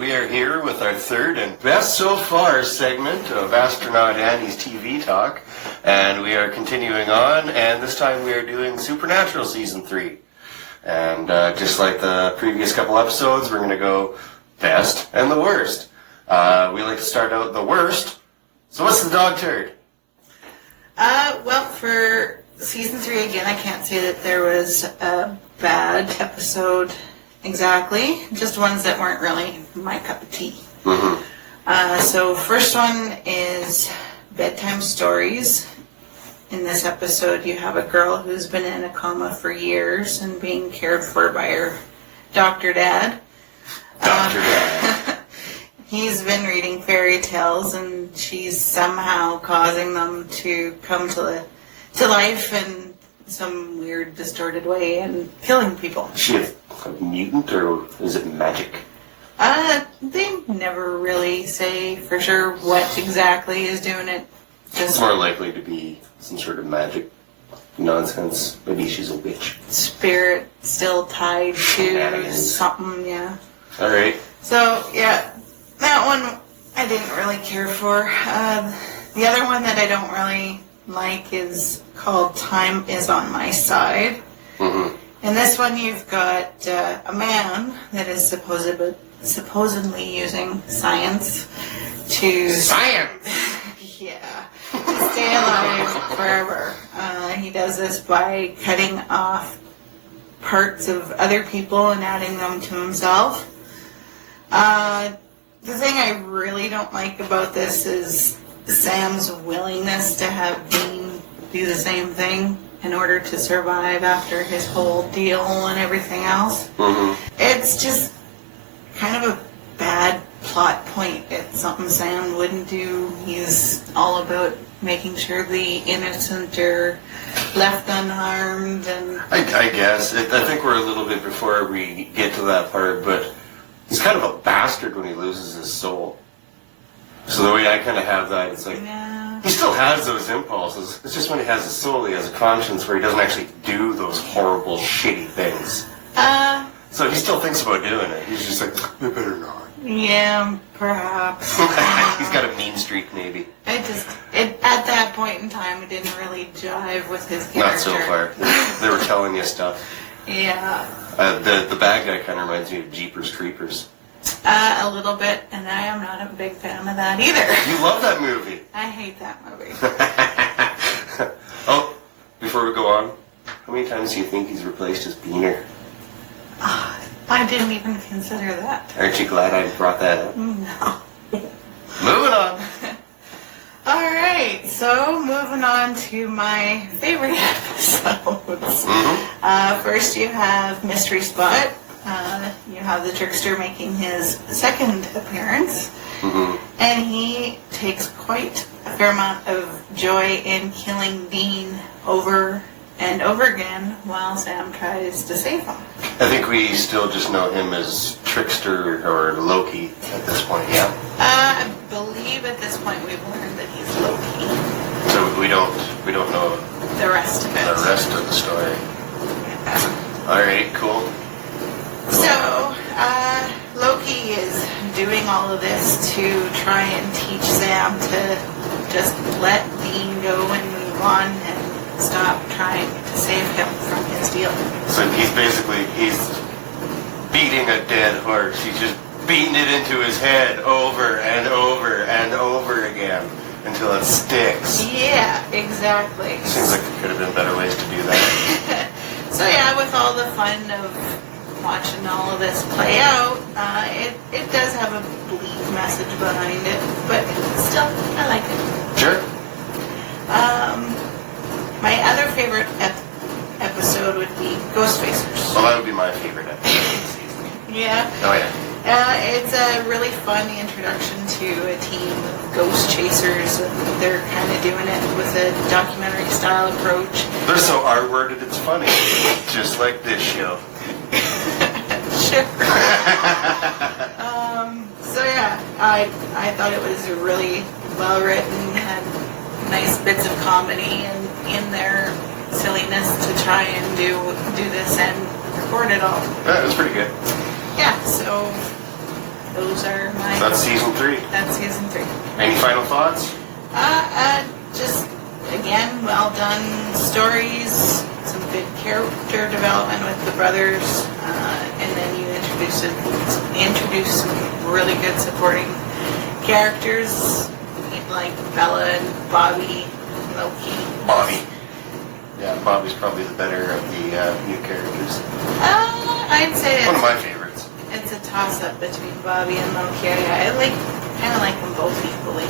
we are here with our third and best so far segment of Astronaut Annie's TV Talk, and we are continuing on, and this time we are doing Supernatural Season 3. And just like the previous couple episodes, we're going to go best and the worst. We like to start out the worst. So what's the dog turd? Well, for Season 3, again, I can't say that there was a bad episode exactly, just ones that weren't really my cup of tea. Mm-hmm. So first one is bedtime stories. In this episode, you have a girl who's been in a coma for years and being cared for by her Dr. Dad. Dr. Dad. He's been reading fairy tales, and she's somehow causing them to come to life in some weird, distorted way and killing people. Is she a mutant, or is it magic? They never really say for sure what exactly is doing it. It's more likely to be some sort of magic nonsense. Maybe she's a witch. Spirit still tied to something, yeah. Alright. So, yeah, that one I didn't really care for. The other one that I don't really like is called Time Is On My Side. Mm-hmm. In this one, you've got a man that is supposedly using science to... Science! Yeah. To stay alive forever. He does this by cutting off parts of other people and adding them to himself. The thing I really don't like about this is Sam's willingness to have Dean do the same thing in order to survive after his whole deal and everything else. Mm-hmm. It's just kind of a bad plot point. It's something Sam wouldn't do. He's all about making sure the innocent are left unharmed. And I guess. I think we're a little bit before we get to that part, but he's kind of a bastard when he loses his soul. So the way I kind of have that, it's like, yeah. he still has those impulses. It's just when he has a soul, he has a conscience where he doesn't actually do those horrible, shitty things. So he still thinks about doing it. He's just like, I better not. Yeah, perhaps. He's got a mean streak, maybe. At that point in time, it didn't really jive with his character. Not so far. They were telling you stuff. Yeah. The bad guy kind of reminds me of Jeepers Creepers. A little bit, and I am not a big fan of that either. You love that movie. I hate that movie. Oh, before we go on, how many times do you think he's replaced his beaner? I didn't even consider that. Aren't you glad I brought that up? No. Moving on. Alright, so moving on to my favorite episodes. Mm-hmm. First you have Mystery Spot. You have the trickster making his second appearance. Mm-hmm. And he takes quite a fair amount of joy in killing Dean over and over again while Sam tries to save him. I think we still just know him as Trickster or Loki at this point, yeah? I believe at this point we've learned that he's Loki. So we don't know The rest of it. the rest of the story. Yeah. Alright, cool. So, Loki is doing all of this to try and teach Sam to just let Dean go and move on and stop trying to save him from his deal. So he's beating a dead horse. He's just beating it into his head over and over and over again until it sticks. Yeah, exactly. Seems like there could have been better ways to do that. So yeah, with all the fun of watching all of this play out, it does have a bleak message behind it, but still, I like it. Sure. My other favorite episode would be Ghostfacers. Well, that would be my favorite episode of the season. Yeah. Oh, yeah. It's a really fun introduction to a team of ghost chasers, and they're kind of doing it with a documentary-style approach. They're so R-worded, it's funny. Just like this show. Sure. So yeah, I thought it was really well written, had nice bits of comedy and in their silliness to try and do this and record it all. Yeah, it was pretty good. Yeah, so those are my... That's season 3. That's season 3. Any final thoughts? Just, again, well done stories, some good character development with the brothers, and then you introduce some really good supporting characters, like Bella and Bobby, Loki. Bobby. Yeah, Bobby's probably the better of the new characters. I'd say One of my favorites. it's a toss-up between Bobby and Loki. I kind of like them both equally.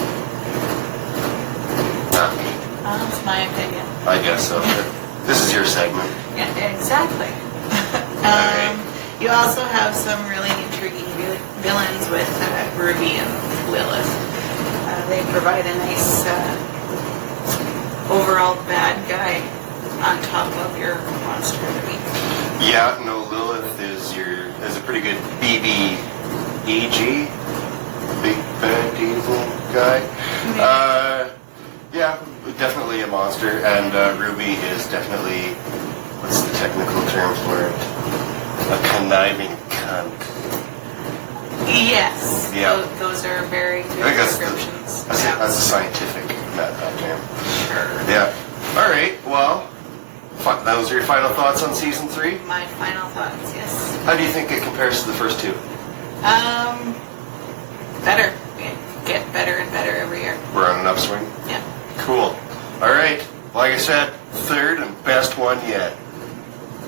Not me. That's my opinion. I guess so. But this is your segment. Yeah, exactly. Alright. You also have some really intriguing villains with Ruby and Lilith. They provide a nice overall bad guy on top of your monster to me. Yeah, no, Lilith is a pretty good BBEG, Big Bad Evil guy. Yeah, definitely a monster, and Ruby is definitely, what's the technical term for it? A conniving cunt. Yes. Yeah. Those are very I good think descriptions. that's a scientific term. Sure. Yeah. All right. Well, those are your final thoughts on season 3. My final thoughts, yes. How do you think it compares to the first 2? Better. Get better and better every year. We're on an upswing. Yeah. Cool. All right. Like I said, 3rd and best one yet.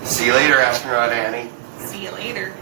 See you later, Astronaut Annie. See you later.